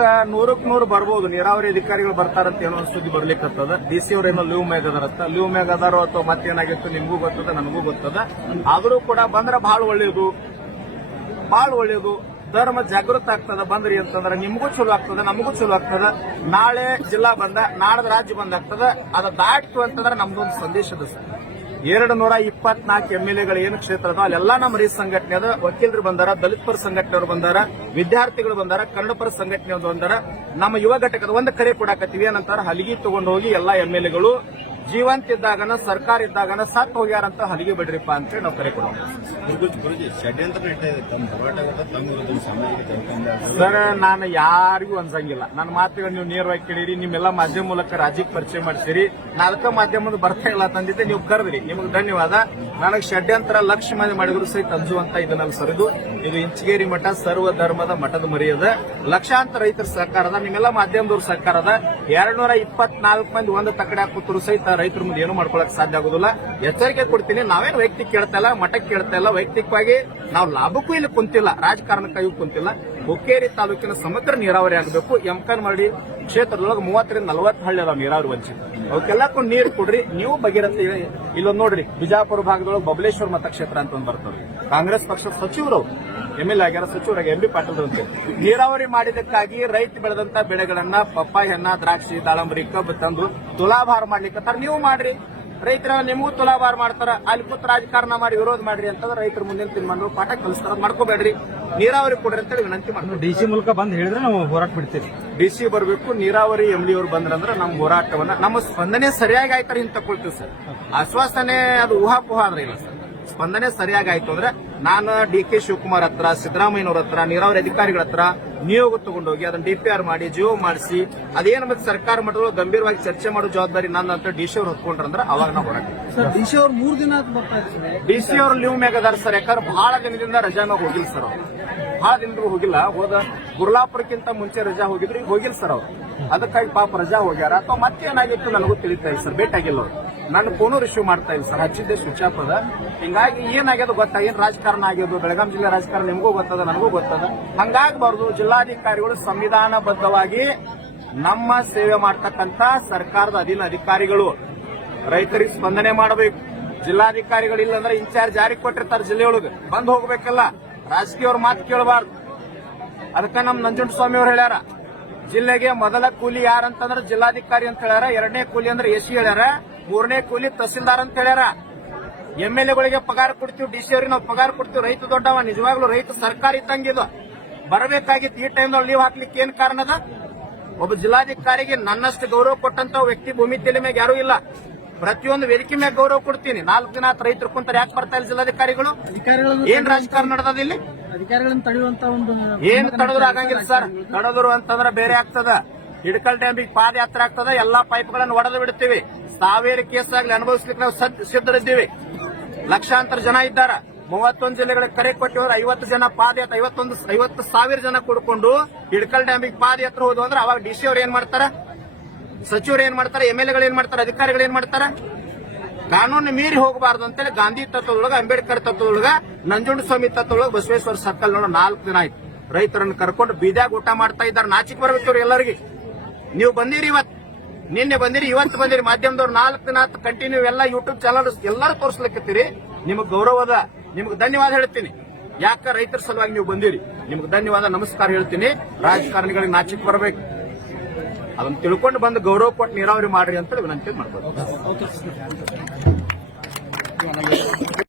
100ಕ್ಕೆ 100 ಬರ್ಬೋದು. ನೀರಾವರಿ ಅಧಿಕಾರಿಗಳು ಬರ್ತಾರಂತ ಏನೋ ಸುದ್ದಿ ಬರ್ಲಿಕ್ಕತ್ತದ. ಡಿಸಿ ಅವ್ರೇನೋ ಲೀವ್ ಮ್ಯಾಗ ಅದಾರತ್ತ. ಲೀವ್ ಮ್ಯಾಗ ಅದಾರೋ ಅಥವಾ ಮತ್ತೇನಾಗಿತ್ತು ನಿಮಗೂ ಗೊತ್ತದ, ನನಗೂ ಗೊತ್ತದ. ಆದ್ರೂ ಕೂಡ ಬಂದ್ರೆ ಬಹಳ ಒಳ್ಳೇದು, ಬಹಳ ಒಳ್ಳೇದು. ಧರ್ಮ ಜಾಗೃತ ಆಗ್ತದ. ಬಂದ್ರಿ ಅಂತಂದ್ರೆ ನಿಮಗೂ ಚಲೋ ಆಗ್ತದ, ನಮಗೂ ಚಲೋ ಆಗ್ತದ. ನಾಳೆ ಜಿಲ್ಲಾ ಬಂದ, ನಾಡದ ರಾಜ್ಯ ಬಂದ್ ಆಗ್ತದ. ಅದ ದಾಟ್ತು ಅಂತಂದ್ರೆ ನಮ್ದೊಂದು ಸಂದೇಶ ಅದ ಸರ್. 224 MLAಗಳು ಏನು ಕ್ಷೇತ್ರ ಅದ ಅಲ್ಲೆಲ್ಲಾ ನಮ್ಮ ರೈತ ಸಂಘಟನೆ ಅದ. ವಕೀಲರು ಬಂದಾರ, ದಲಿತ ಪರ ಸಂಘಟನೆಯವರು ಬಂದಾರ, ವಿದ್ಯಾರ್ಥಿಗಳು ಬಂದಾರ, ಕನ್ನಡ ಪರ ಸಂಘಟನೆ ಬಂದಾರ. ನಮ್ಮ ಯುವ ಘಟಕದ ಒಂದು ಕರೆ ಕೊಡಾಕತ್ತೀವಿ. ಏನಂತಾರ, ಹಲಿಗೆ ತಗೊಂಡು ಹೋಗಿ ಎಲ್ಲಾ MLAಗಳು ಜೀವಂತ ಇದ್ದಾಗನ, ಸರ್ಕಾರ ಇದ್ದಾಗನ ಸತ್ತು ಹೋಗ್ಯಾರಂತ ಹಲಿಗೆ ಬಿಡ್ರಿಪ್ಪ ಅಂತೇಳಿ ನಾವು ಕರೆ ಕೊಡೋಣ. ಸರ್, ನಾನು ಯಾರಿಗೂ ಅನ್ಸಂಗಿಲ್ಲ. ನನ್ನ ಮಾತುಗಳು ನೀವು ನೇರವಾಗಿ ಕೇಳಿರಿ. ನಿಮ್ಮೆಲ್ಲ ಮಾಧ್ಯಮ ಮೂಲಕ ರಾಜ್ಯಕ್ಕೆ ಪರಿಚಯ ಮಾಡ್ತೀರಿ. ನಾ ಅದಕ್ಕೆ ಮಾಧ್ಯಮದ ಬರ್ತಾ ಇಲ್ಲ ತಂದಿದ್ದೆ, ನೀವು ಕರೆದ್ರಿ, ನಿಮಗೆ ಧನ್ಯವಾದ. ನನಗೆ ಷಡ್ಯಂತರ ಲಕ್ಷ ಮಂದಿ ಮಾಡಿದ್ರು ಸಹಿತ ಅಂಜುವಂತ ಇದನ್ನಲ್ಲಿ ಸರಿದು ಇದು ಇಂಚಗೇರಿ ಮಠ ಸರ್ವ ಧರ್ಮದ ಮಠದ ಮರಿಯದ. ಲಕ್ಷಾಂತರ ರೈತರ ಸರ್ಕಾರದ, ನಿಮ್ಮೆಲ್ಲ ಮಾಧ್ಯಮದವ್ರ ಸರ್ಕಾರದ. 224 ಮಂದಿ ಒಂದು ತಕಡೆ ಹಾಕುತ್ತರು ಸಹಿತ ರೈತರ ಮುಂದೆ ಏನು ಮಾಡ್ಕೊಳಕ್ ಸಾಧ್ಯ ಆಗುದಿಲ್ಲ. ಎಚ್ಚರಿಕೆ ಕೊಡ್ತೀನಿ. ನಾವೇನು ವೈಯಕ್ತಿಕ ಕೇಳ್ತಾ ಇಲ್ಲ, ಮಠಕ್ಕೆ ಕೇಳ್ತಾ ಇಲ್ಲ. ವೈಯಕ್ತಿಕವಾಗಿ ನಾವು ಲಾಭಕ್ಕೂ ಇಲ್ಲಿ ಕುಂತಿಲ್ಲ, ರಾಜಕಾರಣಕ್ಕಾಗಿ ಕುಂತಿಲ್ಲ. ಹುಕ್ಕೇರಿ ತಾಲೂಕಿನ ಸಮಗ್ರ ನೀರಾವರಿ ಆಗಬೇಕು. ಯಮಕನಮರಡಿ ಕ್ಷೇತ್ರದೊಳಗೆ 30ರಿಂದ 40 ಹಳ್ಳಿ ಅದಾವ ನೀರಾವರಿ ವಂಚಿತ. ಅವಕ್ಕೆಲ್ಲಕ್ಕೂ ನೀರು ಕೊಡ್ರಿ. ನೀವು ಬಗೆರತ್ತಿ ಇಲ್ಲೊಂದು ನೋಡ್ರಿ, ಬಿಜಾಪುರ ಭಾಗದೊಳಗೆ ಬಬಲೇಶ್ವರ ಮತಕ್ಷೇತ್ರ ಅಂತ ಒಂದು ಬರ್ತದೆ. ಕಾಂಗ್ರೆಸ್ ಪಕ್ಷದ ಸಚಿವರು MLA ಆಗ್ಯಾರ, ಸಚಿವರಾಗಿ MB ಪಾಟೀಲ್ ಅಂತ. ನೀರಾವರಿ ಮಾಡಿದಕ್ಕಾಗಿ ರೈತ ಬೆಳೆದಂತ ಬೆಳೆಗಳನ್ನ, ಪಪ್ಪಾಯನ್ನ, ದ್ರಾಕ್ಷಿ, ದಾಳಂಬರಿ, ಕಬ್ಬು ತಂದು ತುಲಾಭಾರ ಮಾಡ್ಲಿಕ್ಕೆ ನೀವು ಮಾಡ್ರಿ. ರೈತರ ನಿಮಗೂ ತುಲಾಭಾರ ಮಾಡ್ತಾರ. ಅಲ್ಲಿ ಕೂತ್ ರಾಜಕಾರಣ ಮಾಡಿ ವಿರೋಧ ಮಾಡ್ರಿ ಅಂತಂದ್ರೆ ರೈತರ ಮುಂದಿನ ತಿನ್ಮಂಡು ಪಾಠ ಕಲಿಸ್ತಾರ. ಮಾಡ್ಕೋಬೇಡ್ರಿ, ನೀರಾವರಿ ಕೊಡ್ರಿ ಅಂತೇಳಿ ವಿನಂತಿ ಮಾಡ್ತೀವಿ. DC ಮೂಲಕ ಬಂದ್ ಹೇಳಿದ್ರೆ ನಾವು ಹೋರಾಟ ಬಿಡ್ತೀವಿ. DC ಬರಬೇಕು, ನೀರಾವರಿ MD ಅವರು ಬಂದ್ರಂದ್ರೆ ನಮ್ಮ ಹೋರಾಟವನ್ನ, ನಮ್ಮ ಸ್ಪಂದನೆ ಸರಿಯಾಗಿ ಆಯ್ತಾರೆ ಅಂತ ತಗೊಳ್ತೀವಿ ಸರ್. ಆಶ್ವಾಸನೆ ಅದು ಊಹಾಪೋಹ ಅಂದ್ರೆ ಇಲ್ಲ ಸರ್. ಸ್ಪಂದನೆ ಸರಿಯಾಗಿ ಆಯ್ತು ಅಂದ್ರೆ ನಾನು DK ಶಿವಕುಮಾರ್ ಹತ್ರ, ಸಿದ್ದರಾಮಯ್ಯನವ್ರ ಹತ್ರ, ನೀರಾವರಿ ಅಧಿಕಾರಿಗಳ ಹತ್ರ ನಿಯೋಗ ತಗೊಂಡೋಗಿ ಅದನ್ನ DPR ಮಾಡಿ ಜಿಯೋ ಮಾಡಿಸಿ ಅದೇನು ಮತ್ತೆ ಸರ್ಕಾರ ಮಟ್ಟದಲ್ಲಿ ಗಂಭೀರವಾಗಿ ಚರ್ಚೆ ಮಾಡೋ ಜವಾಬ್ದಾರಿ ನನ್ನ ಅಂತ DC ಅವ್ರು ಹೊತ್ಕೊಂಡ್ರಂದ್ರೆ ಅವಾಗ ನಾವು ಹೊರಟ. DC ಅವ್ರು 3 ದಿನ ಬರ್ತಾ ಇದ್ದಾರೆ. DC ಅವ್ರು ಲೀವ್ ಮ್ಯಾಗ ಅದಾರ ಸರ್. ಯಾಕಂದ್ರೆ ಬಹಳ ದಿನದಿಂದ ರಜಾ ಮ್ಯಾಗ ಹೋಗಿಲ್ಲ ಸರ್. ಅವ್ರು ಬಹಳ ದಿನದಿಂದ ಹೋಗಿಲ್ಲ. ಹೋದ ಗುರ್ಲಾಪುರಕ್ಕಿಂತ ಮುಂಚೆ ರಜಾ ಹೋಗಿದ್ರು, ಈಗ ಹೋಗಿಲ್ಲ ಸರ್ ಅವ್ರು. ಅದಕ್ಕಾಗಿ ಪಾಪ ರಜಾ ಹೋಗ್ಯಾರ ಅಥವಾ ಮತ್ತೇನಾಗಿತ್ತು ನನಗೂ ತಿಳಿತಾ ಇಲ್ಲ ಸರ್. ಭೇಟಿ ಆಗಿಲ್ಲ ಅವ್ರು. ನಾನು ಫೋನು ರಿಸೀವ್ ಮಾಡ್ತಾ ಇಲ್ಲ ಸರ್. ಹಚ್ಚಿದ್ದೆ ಸ್ವಿಚ್ ಆಫ್ ಅದ. ಹಿಂಗಾಗಿ ಏನಾಗ್ಯದ ಗೊತ್ತಾ, ಏನ್ ರಾಜಕಾರಣ ಆಗ್ಯದು, ಬೆಳಗಾಂ ಜಿಲ್ಲೆ ರಾಜಕಾರಣ ನಿಮಗೂ ಗೊತ್ತದ, ನನಗೂ ಗೊತ್ತದ. ಹಂಗಾಗಬಾರ್ದು. ಜಿಲ್ಲಾಧಿಕಾರಿಗಳು ಸಂವಿಧಾನಬದ್ಧವಾಗಿ ನಮ್ಮ ಸೇವೆ ಮಾಡ್ತಕ್ಕಂತ ಸರ್ಕಾರದ ಅಧೀನ ಅಧಿಕಾರಿಗಳು ರೈತರಿಗೆ ಸ್ಪಂದನೆ ಮಾಡಬೇಕು. ಜಿಲ್ಲಾಧಿಕಾರಿಗಳು ಇಲ್ಲ ಅಂದ್ರೆ ಇನ್ಚಾರ್ಜ್ ಜಾರಿಗೆ ಕೊಟ್ಟಿರ್ತಾರೆ ಜಿಲ್ಲೆಯೊಳಗೆ, ಬಂದ್ ಹೋಗ್ಬೇಕಲ್ಲ. ರಾಜಕೀಯವ್ರ ಮಾತು ಕೇಳಬಾರ್ದು. ಅದಕ್ಕೆ ನಮ್ಮ ನಂಜುಂಡಸ್ವಾಮಿ ಅವ್ರು ಹೇಳ್ಯಾರ, ಜಿಲ್ಲೆಗೆ ಮೊದಲ ಕೂಲಿ ಯಾರಂತಂದ್ರೆ ಜಿಲ್ಲಾಧಿಕಾರಿ ಅಂತ ಹೇಳ್ಯಾರ. 2ನೇ ಕೂಲಿ ಅಂದ್ರೆ SC ಹೇಳ್ಯಾರ. 3ನೇ ಕೂಲಿ ತಹಸೀಲ್ದಾರ್ ಅಂತ ಹೇಳ್ಯಾರ. MLAಗಳಿಗೆ ಪಗಾರ ಕೊಡ್ತೀವಿ, DC ಅವ್ರಿಗೆ ನಾವು ಪಗಾರ ಕೊಡ್ತೀವಿ. ರೈತ ದೊಡ್ಡವ, ನಿಜವಾಗ್ಲೂ ರೈತ ಸರ್ಕಾರ ಇದ್ದಂಗಿದು. ಬರಬೇಕಾಗಿತ್ತು. ಈ ಟೈಮ್ನಲ್ಲಿ ಲೀವ್ ಹಾಕ್ಲಿಕ್ಕೆ ಏನ್ ಕಾರಣ ಅದ? ಒಬ್ಬ ಜಿಲ್ಲಾಧಿಕಾರಿಗೆ ನನ್ನಷ್ಟು ಗೌರವ ಕೊಟ್ಟಂತ ವ್ಯಕ್ತಿ ಭೂಮಿ ತಲೆ ಮ್ಯಾಗ ಯಾರೂ ಇಲ್ಲ. ಪ್ರತಿಯೊಂದು ವೇದಿಕೆ ಮ್ಯಾಗ ಗೌರವ ಕೊಡ್ತೀನಿ. 4 ದಿನ ರೈತರು ಕುಂತಾರೆ, ಯಾಕೆ ಬರ್ತಾ ಇಲ್ಲ ಜಿಲ್ಲಾಧಿಕಾರಿಗಳು? ಏನ್ ರಾಜಕಾರಣ ನಡೆದದ ಇಲ್ಲಿ? ಅಧಿಕಾರಿಗಳನ್ನು ತಡೆಯುವಂತ ಒಂದು ಏನ್ ತಡೆದ್ರು ಆಗಂಗಿಲ್ಲ ಸರ್. ತಡೆದ್ರು ಅಂತಂದ್ರೆ ಬೇರೆ ಆಗ್ತದ. ಹಿಡಕಲ್ ಡ್ಯಾಮಿಗೆ ಪಾದಯಾತ್ರೆ ಆಗ್ತದ. ಎಲ್ಲಾ ಪೈಪ್ಗಳನ್ನು ಒಡೆದು ಬಿಡ್ತೀವಿ. ಸಾವಿರ ಕೇಸ್ ಆಗ್ಲಿ ಅನುಭವಿಸ್ಲಿಕ್ಕೆ ನಾವು ಸಿದ್ಧರಿದ್ದೀವಿ. ಲಕ್ಷಾಂತರ ಜನ ಇದ್ದಾರ. 31 ಜಿಲ್ಲೆಗಳಿಗೆ ಕರೆ ಕೊಟ್ಟಿವ್ರು. 50 ಜನ ಪಾದಯಾತ್ರೆ, 50,000 ಜನ ಕೂಡ್ಕೊಂಡು ಹಿಡಕಲ್ ಡ್ಯಾಮಿಗೆ ಪಾದಯಾತ್ರೆ ಹೋದ್ವು ಅಂದ್ರೆ ಅವಾಗ DC ಅವ್ರು ಏನ್ ಮಾಡ್ತಾರ, ಸಚಿವರು ಏನ್ ಮಾಡ್ತಾರೆ, MLAಗಳು ಏನ್ ಮಾಡ್ತಾರೆ, ಅಧಿಕಾರಿಗಳು ಏನ್ ಮಾಡ್ತಾರ? ಕಾನೂನು ಮೀರಿ ಹೋಗಬಾರ್ದು ಅಂತೇಳಿ ಗಾಂಧಿ ತತ್ವದೊಳಗ, ಅಂಬೇಡ್ಕರ್ ತತ್ವದೊಳಗ, ನಂಜುಂಡಸ್ವಾಮಿ ತತ್ವದೊಳಗ, ಬಸವೇಶ್ವರ ಸರ್ಕಲ್ 4 ದಿನ ಆಯ್ತು ರೈತರನ್ನು ಕರ್ಕೊಂಡು ಬೀದ್ಯಾಗ ಊಟ ಮಾಡ್ತಾ ಇದ್ದಾರೆ. ನಾಚಿಕ್ ಬರ್ಬೇಕು ಎಲ್ಲರಿಗೆ. ನೀವು ಬಂದಿರಿ, ಇವತ್ತು ನಿನ್ನೆ ಬಂದಿರಿ, ಇವತ್ತು ಬಂದಿರಿ. ಮಾಧ್ಯಮದವ್ರು 4 ದಿನ ಕಂಟಿನ್ಯೂ ಎಲ್ಲ ಯೂಟ್ಯೂಬ್ ಚಾನಲ್ ಎಲ್ಲರೂ ತೋರಿಸ್ಲಿಕ್ಕತ್ತೀರಿ. ನಿಮಗ್ ಗೌರವದ, ನಿಮ್ಗೆ ಧನ್ಯವಾದ ಹೇಳ್ತೀನಿ. ಯಾಕ ರೈತರ ಸಲುವಾಗಿ ನೀವು ಬಂದಿರಿ. ನಿಮ್ಗೆ ಧನ್ಯವಾದ, ನಮಸ್ಕಾರ ಹೇಳ್ತೀನಿ. ರಾಜಕಾರಣಿಗಳಿಗೆ ನಾಚಿಕ್ ಬರಬೇಕು. ಅದನ್ನ ತಿಳ್ಕೊಂಡು ಬಂದು ಗೌರವ ಕೊಟ್ಟು ನೀರಾವರಿ ಮಾಡ್ರಿ ಅಂತ ವಿನಂತಿ ಮಾಡ್ಬೋದು.